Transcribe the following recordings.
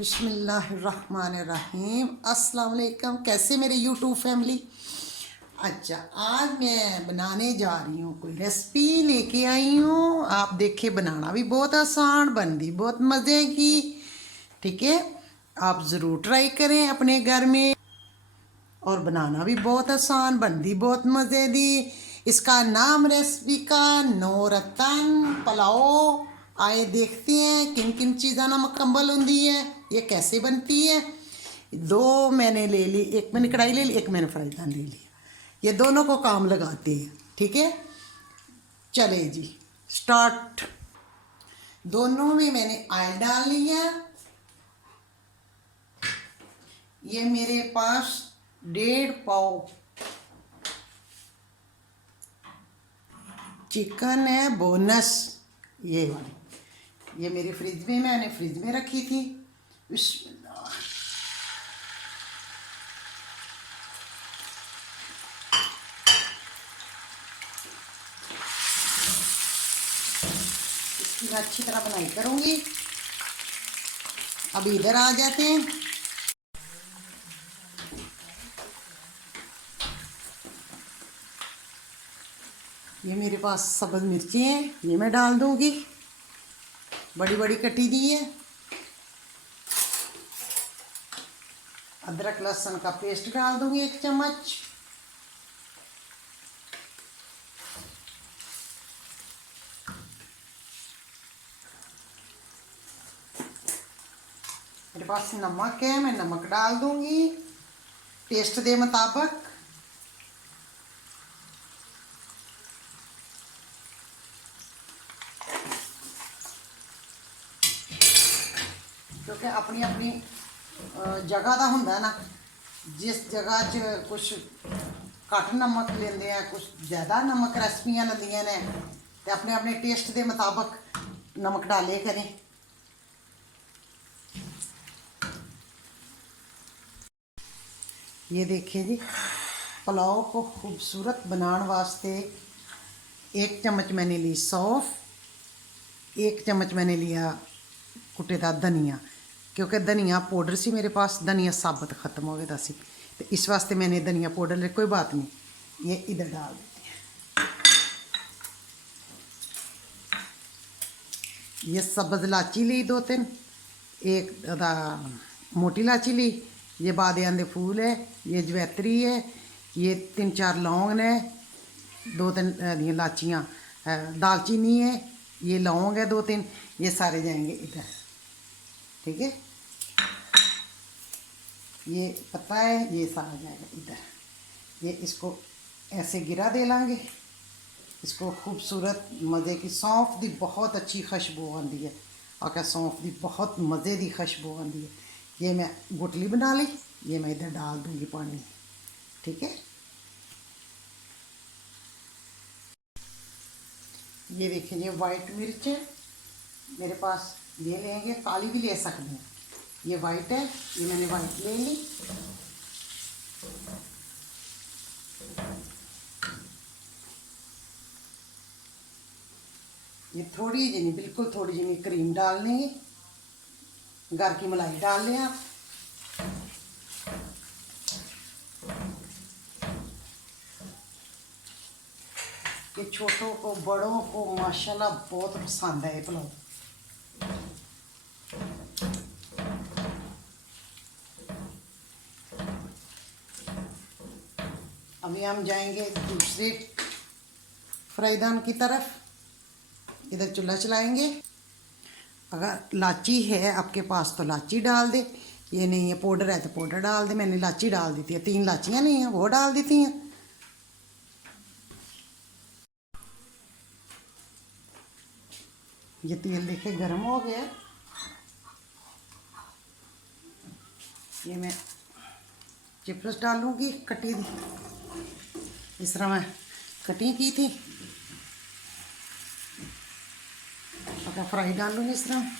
बिस्मिल्लाहिर्रहमानिर्रहीम। अस्सलाम वालेकुम। कैसे मेरे यूट्यूब फैमिली। अच्छा, आज मैं बनाने जा रही हूँ, कोई रेसिपी लेके आई हूँ। आप देखिए, बनाना भी बहुत आसान, बन भी बहुत मज़े की। ठीक है, आप ज़रूर ट्राई करें अपने घर में। और बनाना भी बहुत आसान, बन भी बहुत मज़े दी। इसका नाम रेसिपी का नौरतन पुलाव। आए देखते हैं किन किन चीज़ों ना मुकम्मल होती है, ये कैसे बनती है। दो मैंने ले ली, एक मैंने कढ़ाई ले ली, एक मैंने फ्राई पैन ले लिया। ये दोनों को काम लगाते हैं। ठीक है, चले जी स्टार्ट। दोनों में मैंने ऑयल डाल लिया। ये मेरे पास 1.5 पाव चिकन है, बोनस ये वाली। ये मेरी फ्रिज में, मैंने फ्रिज में रखी थी। बिस्मिल्लाह। इसकी मैं अच्छी तरह बनाई करूँगी। अब इधर आ जाते हैं। ये मेरे पास सब्ज़ मिर्ची हैं, ये मैं डाल दूँगी, बड़ी बड़ी कटी दी है। अदरक लहसुन का पेस्ट डाल दूँगी 1 चम्मच। मेरे पास नमक है, मैं नमक डाल दूँगी टेस्ट के मुताबिक। क्योंकि अपनी अपनी जगह का होंगे ना, जिस जगह च कुछ घट नमक लेंदे हैं, कुछ ज़्यादा नमक रेसिपियाँ लैंदियां ने, तो अपने अपने टेस्ट के मुताबिक नमक डाले करें। ये देखिए जी, पुलाव को खूबसूरत बनाने वास्ते 1 चम्मच मैंने ली सौंफ, 1 चम्मच मैंने लिया कुटे का धनिया। क्योंकि धनिया पाउडर सी मेरे पास, धनिया साबुत ख़त्म हो गया सी, तो इस वास्ते मैंने धनिया पाउडर ले। कोई बात नहीं, ये इधर डाल देते हैं। ये सब्ज़ इलाची ली 2-3, एक मोटी इलाची ली, ये बादियान दे फूल है, ये जवैत्री है, ये 3-4 लौंग ने, 2-3 इलाचियाँ, दालचीनी है, ये लौंग है 2-3, ये सारे जाएंगे इधर। ठीक है, ये पता है, ये सारा जाएगा इधर। ये इसको ऐसे गिरा दे लांगे। इसको खूबसूरत मज़े की सौंफ की बहुत अच्छी खुशबू आती है। और सौंफ की बहुत मज़े की खुशबू आती है। ये मैं गुटली बना ली, ये मैं इधर डाल दूँगी पानी। ठीक है, ये देखिए, ये वाइट मिर्च है मेरे पास, ये लेंगे, काली भी ले सकते हैं। ये वाइट है, ये मैंने वाइट ले ली। ये थोड़ी जी नहीं, बिल्कुल थोड़ी जी नहीं क्रीम डाल लेंगे, घर की मलाई डाल लें आप। ये छोटों को बड़ों को माशाल्लाह बहुत पसंद है ये पुलाव। अभी हम जाएंगे दूसरे फ्राईदान की तरफ। इधर चूल्हा चलाएंगे। अगर लाची है आपके पास तो लाची डाल दे, ये नहीं है पाउडर है तो पाउडर डाल दे। मैंने लाची डाल दी थी, 3 लाचियाँ नहीं हैं, वो डाल दी थी। ये तेल देखे गर्म हो गया। ये मैं चिप्स डालूँगी कटी दी, इस तरह मैं कटिंग की थी। अगर फ्राई डालूँगी इस तरह।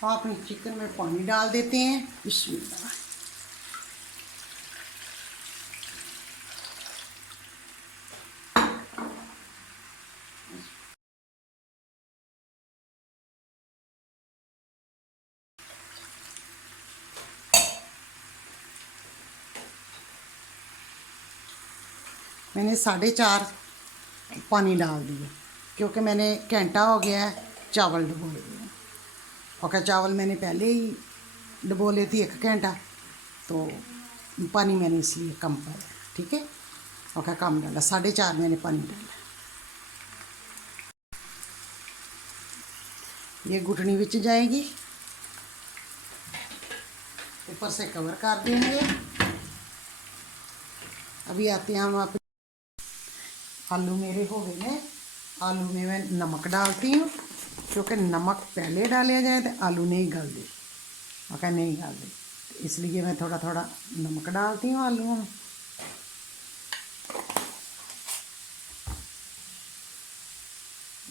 आप इस चिकन में पानी डाल देते हैं। बिस्मिल्लाह। मैंने 4.5 पानी डाल दिए क्योंकि मैंने घंटा हो गया है चावल डुबोए हुए। और चावल मैंने पहले ही डुबो लेती 1 घंटा, तो पानी मैंने इसलिए कम पाया। ठीक है, और कम डाला, 4.5 मैंने पानी डाला। ये घुटनी बिच जाएगी, ऊपर से कवर कर देंगे। अभी आते हैं हम अपने आलू मेरे हो गए हैं। आलू में मैं नमक डालती हूँ क्योंकि नमक पहले डाला जाए तो आलू नहीं गलते, और नहीं गलते, तो इसलिए मैं थोड़ा थोड़ा नमक डालती हूँ आलूओं में।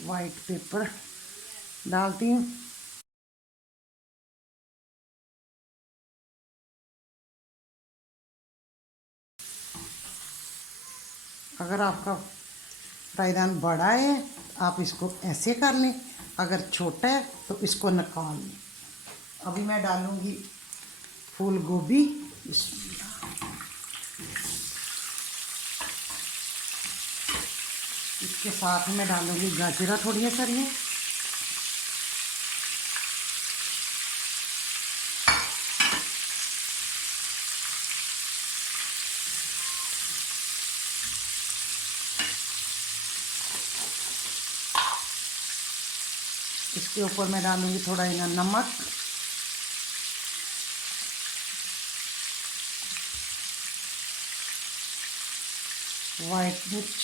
वाइट पेपर डालती हूँ। अगर आपका फ्राईदान बड़ा है आप इसको ऐसे कर लें, अगर छोटा है तो इसको निकाल लें। अभी मैं डालूँगी फूल गोभी। इसके साथ में डालूँगी गाजरा थोड़ी सारी। इसके ऊपर मैं डालूँगी थोड़ा इना नमक, वाइट मिर्च,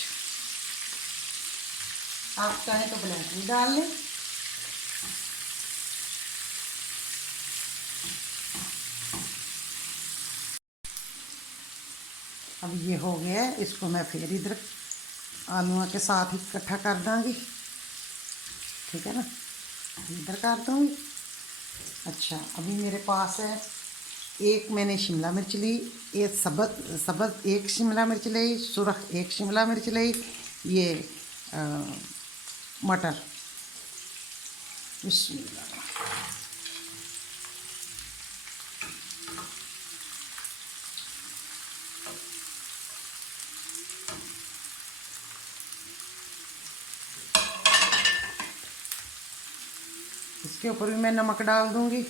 आप चाहें तो ब्लैक भी डाल लें। अब ये हो गया है, इसको मैं फिर इधर आलूओं के साथ ही इकट्ठा कर दूँगी। ठीक है ना, इधर कर दूँगी। अच्छा, अभी मेरे पास है एक मैंने शिमला मिर्च ली, एक सबज एक शिमला मिर्च ली, सुरख एक शिमला मिर्च ली, ये मटर। बिस्मिल्लाह। इसके ऊपर भी मैं नमक डाल दूंगी,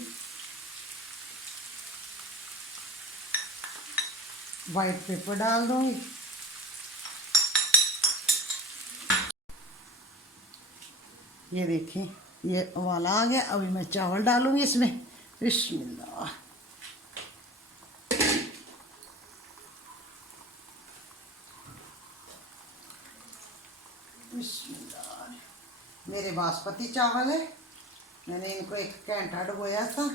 वाइट पेपर डाल दूंगी। ये देखें, ये उबाला आ गया। अभी मैं चावल डालूंगी इसमें। बिस्मिल्लाह। बिस्मिल्लाह। मेरे बासमती चावल है, मैंने इनको 1 घंटा डुबोया था।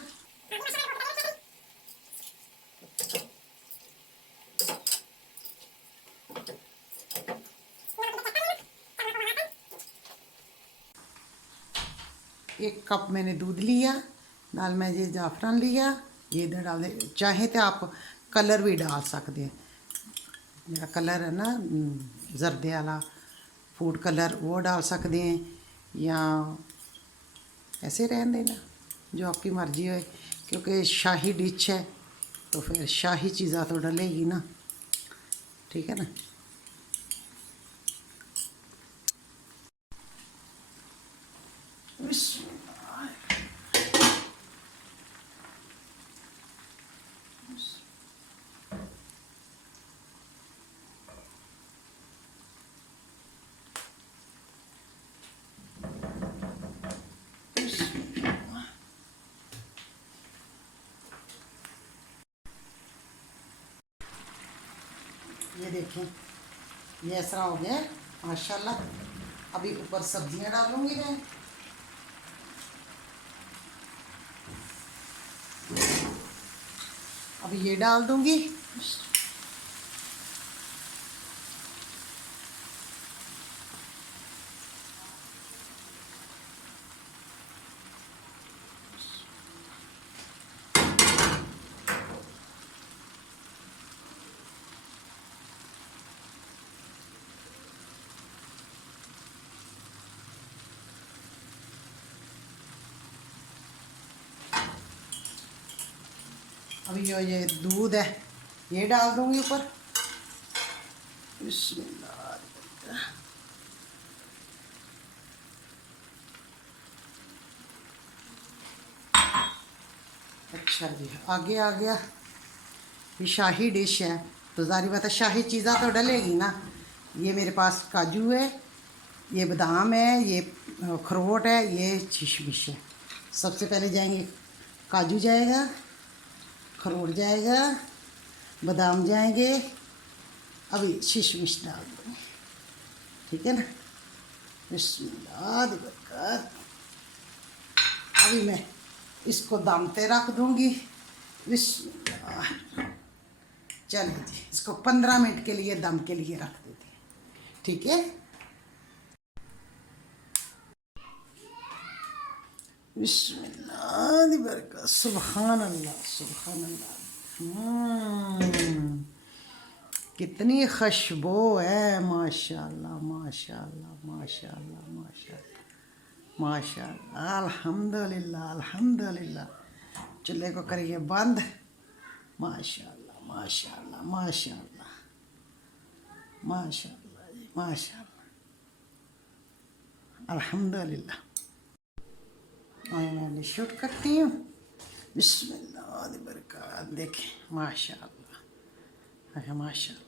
एक कप मैंने दूध लिया, नाल मैं ये जाफरान लिया, ये इधर डाल दे। चाहे तो आप कलर भी डाल सकते हैं, मेरा कलर है ना जर्दे वाला फूड कलर, वो डाल सकते हैं, या ऐसे रहने देना, जो आपकी मर्ज़ी हो, क्योंकि शाही डिश है तो फिर शाही चीज़ा तो डलेगी ना। ठीक है ना। ये देखें, ये ऐसा हो गया माशाल्लाह। अभी ऊपर सब्जियां डालूंगी मैं। अभी ये डाल दूंगी। अभी ये दूध है ये डाल दूंगी ऊपर। बिस्मिल्लाह। अच्छा जी आगे आ गया। ये शाही डिश है तो ज़ाहिर बात है शाही चीज़ा तो डलेगी ना। ये मेरे पास काजू है, ये बादाम है, ये अखरोट है, ये किशमिश है। सबसे पहले जाएंगे काजू जाएगा, अखरोट जाएगा, बादाम जाएंगे, अभी किशमिश डाल दूँगी, ठीक है ना। बिस्मिल्लाह बरकत। अभी मैं इसको दम पे रख दूँगी। बिस्मिल्लाह। चलिए जी इसको 15 मिनट के लिए दम के लिए रख देते हैं, ठीक है। बिस्मिल्लाह बरकत। सुभान अल्लाह सुभान अल्लाह। कितनी खुशबू है माशाल्लाह माशाल्लाह माशाल्लाह माशाल्लाह माशाल्लाह। अल्हम्दुलिल्लाह अल्हम्दुलिल्लाह। चूल्हे को करिए बंद। माशाल्लाह माशाल्लाह माशाल्लाह माशाल्लाह जी माशाल्लाह अल्हम्दुलिल्लाह। मैं शूट करती हूँ। बिस्मिल्लाह बरकत। देखें माशाल्लाह माशाल्लाह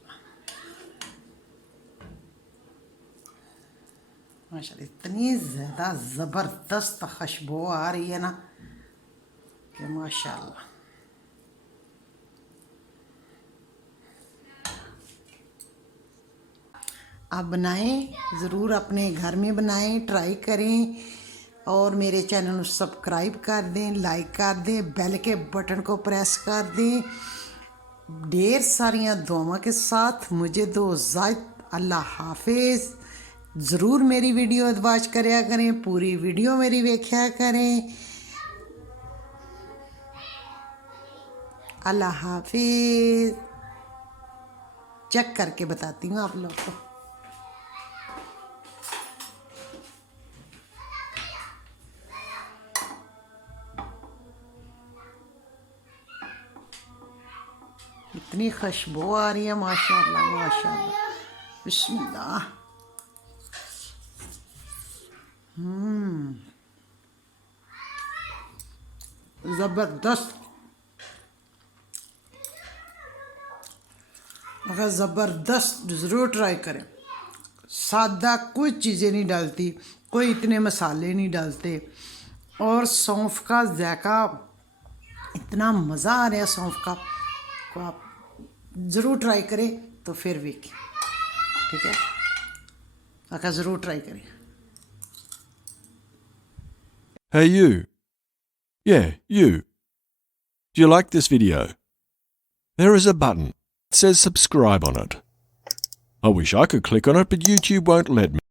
माशाल्लाह। इतनी ज़्यादा ज़बरदस्त खुशबू आ रही है ना कि माशाल्लाह। आप बनाएं ज़रूर, अपने घर में बनाएं, ट्राई करें और मेरे चैनल को सब्सक्राइब कर दें, लाइक कर दें, बेल के बटन को प्रेस कर दें। ढेर सारियां दुआओं के साथ मुझे दो इजाज़त। अल्लाह हाफिज़। ज़रूर मेरी वीडियो वॉच करया करें, पूरी वीडियो मेरी वेख्या करें। अल्लाह हाफिज़। चेक करके बताती हूँ आप लोग को। इतनी खुशबू आ रही है माशाल्लाह माशाल्लाह। बिस्मिल्लाह। ज़बरदस्त। अगर ज़बरदस्त ज़रूर ट्राई करें। सादा कोई चीज़ें नहीं डालती, कोई इतने मसाले नहीं डालते और सौंफ का जायका इतना मज़ा आ रहा है सौंफ का। तो आप ज़रूर ट्राई करें तो फिर भी ठीक है। अगर ज़रूर ट्राई करें। Hey you. Yeah, you. Do you like this video? There is a button. It says subscribe on it. I wish I could click on it, but YouTube won't let me.